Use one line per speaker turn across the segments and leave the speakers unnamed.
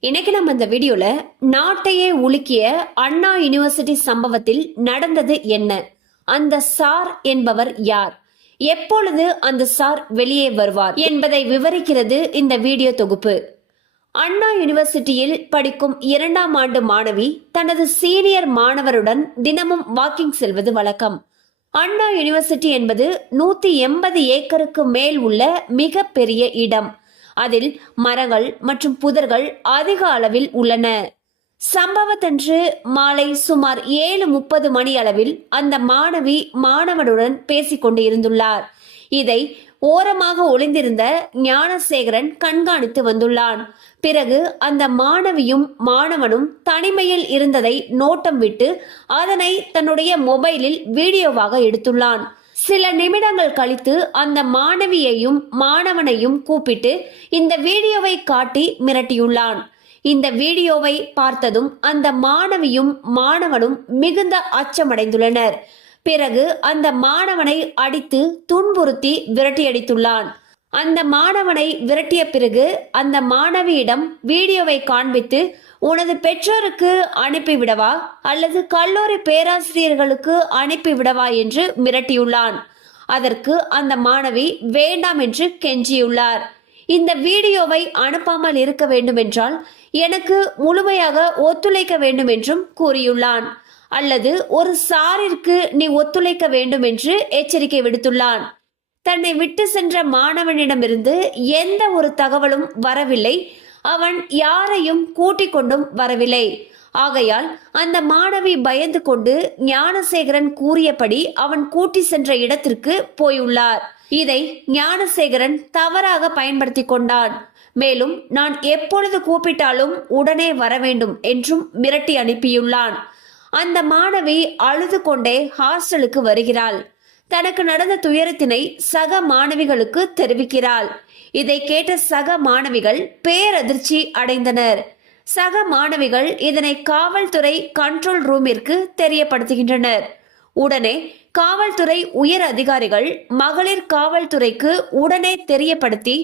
இன்னைக்கு நம்ம இந்த வீடியோல நாட்டையே உலுக்கிய அண்ணா யூனிவர்சிட்டி சம்பவத்தில் நடந்தது என்ன? அந்த சார் என்பவர் யார்? எப்பொழுது அந்த சார் வெளியே வருவார் என்பதை விவரிக்கிறது இந்த வீடியோ தொகுப்பு. அண்ணா யூனிவர்சிட்டியில் படிக்கும் இரண்டாம் ஆண்டு மாணவி தனது சீனியர் மாணவருடன் தினமும் வாக்கிங் செல்வது வழக்கம். அண்ணா யூனிவர்சிட்டி என்பது நூத்தி எண்பது ஏக்கருக்கு மேல் உள்ள மிக பெரிய இடம். அதில் மரங்கள் மற்றும் புதர்கள் அதிக அளவில் உள்ளன. சம்பவத்தன்று மாலை சுமார் ஏழு முப்பது மணி அளவில் அந்த மாணவி மாணவனுடன் பேசிக்கொண்டு இருந்துள்ளார் இதை ஓரமாக ஒளிந்திருந்த ஞானசேகரன் கண்காணித்து வந்துள்ளான். பிறகு அந்த மாணவியும் மாணவனும் தனிமையில் இருந்ததை நோட்டம் விட்டு அதனை தன்னுடைய மொபைலில் வீடியோவாக எடுத்துள்ளான். சில நிமிடங்கள் கழித்து அந்த மாணவியையும் மாணவனையும் கூப்பிட்டு இந்த வீடியோவை காட்டி மிரட்டியுள்ளான். இந்த வீடியோவை பார்த்ததும் அந்த மாணவியும் மாணவனும் மிகுந்த அச்சமடைந்துள்ளனர். பிறகு அந்த மாணவனை அடித்து துன்புறுத்தி விரட்டியடித்துள்ளான். அந்த மாணவனை விரட்டிய பிறகு அந்த மாணவியிடம் வீடியோவை காண்பித்து உனது பெற்றோருக்கு அனுப்பிவிடவா அல்லது கல்லூரி பேராசிரியர்களுக்கு அனுப்பிவிடவா என்று மிரட்டியுள்ளான். அதற்கு அந்த மாணவி வேண்டாம் என்று கெஞ்சியுள்ளார். இந்த வீடியோவை அனுப்பாமல் இருக்க வேண்டுமென்றால் எனக்கு முழுமையாக ஒத்துழைக்க வேண்டும் என்றும் கூறியுள்ளான். அல்லது ஒரு சாரிற்கு நீ ஒத்துழைக்க வேண்டும் என்று எச்சரிக்கை விடுத்துள்ளான். தன்னை விட்டு சென்ற மாணவனிடமிருந்து எந்த ஒரு தகவலும் வரவில்லை. அவன் யாரையும் கூட்டிக் கொண்டும் வரவில்லை. ஆகையால் அந்த மாணவி பயந்து கொண்டு ஞானசேகரன் கூறியபடி அவன் கூட்டி சென்ற இடத்திற்கு போயுள்ளார். இதை ஞானசேகரன் தவறாக பயன்படுத்தி கொண்டான். மேலும் நான் எப்பொழுது கூப்பிட்டாலும் உடனே வர வேண்டும் என்றும் மிரட்டி அனுப்பியுள்ளான். அந்த மாணவி அழுது கொண்டே ஹாஸ்டலுக்கு வருகிறாள். தனக்கு நடந்த துயரத்தினை சக மாணவிகளுக்கு தெரிவிக்கிறாள். இதை கேட்ட சக மாணவிகள் பேரதிர்ச்சி அடைந்தனர். சக மாணவிகள் இதனை காவல்துறை கண்ட்ரோல் ரூமிற்கு தெரியப்படுத்துகின்றனர். உடனே காவல்துறை உயர் அதிகாரிகள் மகளிர் காவல்துறைக்கு உடனே தெரியப்படுத்தி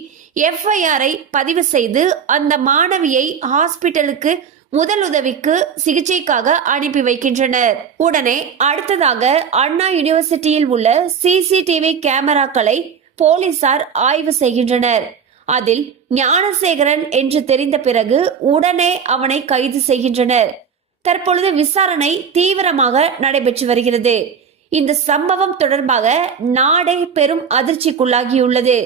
எஃப்ஐஆரை பதிவு செய்து அந்த மாணவியை ஹாஸ்பிட்டலுக்கு முதலுதவிக்கு சிகிச்சைக்காக அனுப்பி வைக்கின்றனர். உடனே அடுத்ததாக அண்ணா யூனிவர்சிட்டியில் உள்ள சிசிடிவி கேமராக்களை போலீசார் ஆய்வு செய்கின்றனர். அதில் ஞானசேகரன் என்று தெரிந்த பிறகு உடனே அவனை கைது செய்கின்றனர். தற்பொழுது விசாரணை தீவிரமாக நடைபெற்று வருகிறது. இந்த சம்பவம் தொடர்பாக நாடே பெரும் அதிர்ச்சிக்குள்ளாகியுள்ளது.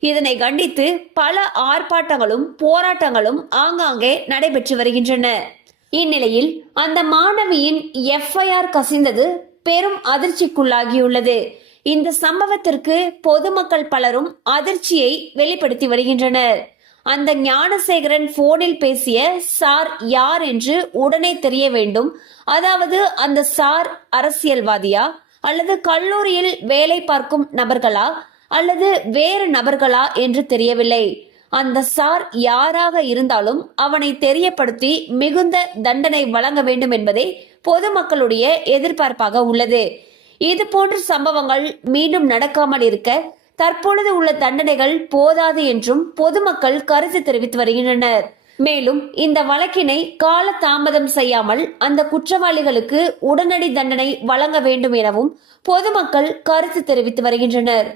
இதனை கண்டித்து பல ஆர்ப்பாட்டங்களும் போராட்டங்களும் ஆங்காங்கே நடைபெற்று வருகின்றன. இந்நிலையில் அந்த மாணவியின் எஃப்ஐஆர் கசிந்தது பெரும் அதிர்ச்சிக்குள்ளாகியுள்ளது. இந்த சம்பவத்திற்கு பொதுமக்கள் பலரும் அதிர்ச்சியை வெளிப்படுத்தி வருகின்றனர். அந்த ஞானசேகரன் போனில் பேசிய சார் யார் என்று உடனே தெரிய வேண்டும். அதாவது அந்த சார் அரசியல்வாதியா? அல்லது கல்லூரியில் வேலை பார்க்கும் நபர்களா? அல்லது வேறு நபர்களா என்று தெரியவில்லை. அந்த சார் யாராக இருந்தாலும் அவனை தெரியப்படுத்தி மிகுந்த தண்டனை வழங்க வேண்டும் என்பதே பொதுமக்களுடைய எதிர்பார்ப்பாக உள்ளது. இது போன்ற சம்பவங்கள் மீண்டும் நடக்காமல் இருக்க தற்பொழுது உள்ள தண்டனைகள் போதாது என்றும் பொதுமக்கள் கருத்து தெரிவித்து வருகின்றனர். மேலும் இந்த வழக்கினை கால தாமதம் செய்யாமல் அந்த குற்றவாளிகளுக்கு உடனடி தண்டனை வழங்க வேண்டும் எனவும் பொதுமக்கள் கருத்து தெரிவித்து வருகின்றனர்.